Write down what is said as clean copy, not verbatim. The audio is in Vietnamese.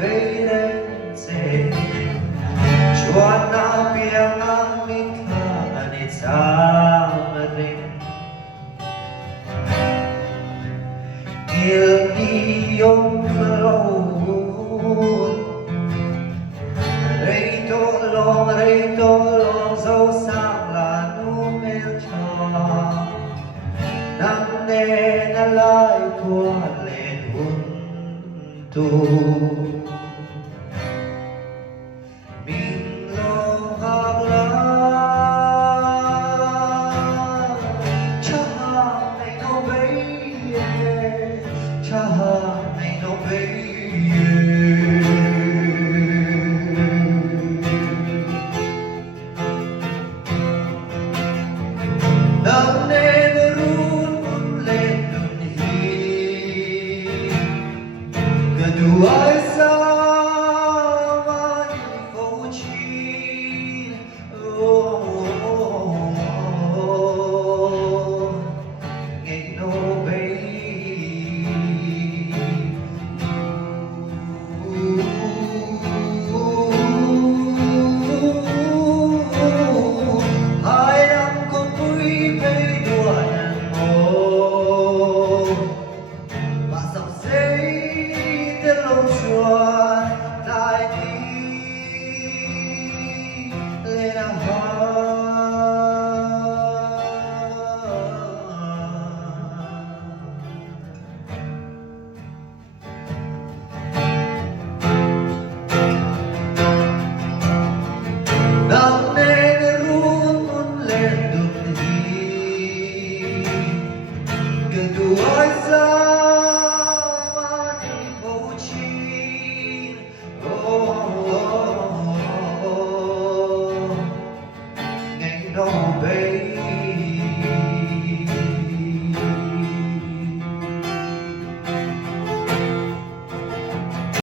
Veirense Juana piang mikhanit samaring Ilniyong road Rei tolong dấu sang là numel cho nắng đen đã lại thua lên hôn tu mình lo học lắm cha mày nó bấy cha mày nó bấy nắng đen run lên đường đi kedua zaman kau cinta ngày nó bay hai năm con vui bay đùa nàng mồ và dòng giấy tiết lộ chuồn lại đi lên hàng hoa nắng đen run lên đường đi kedua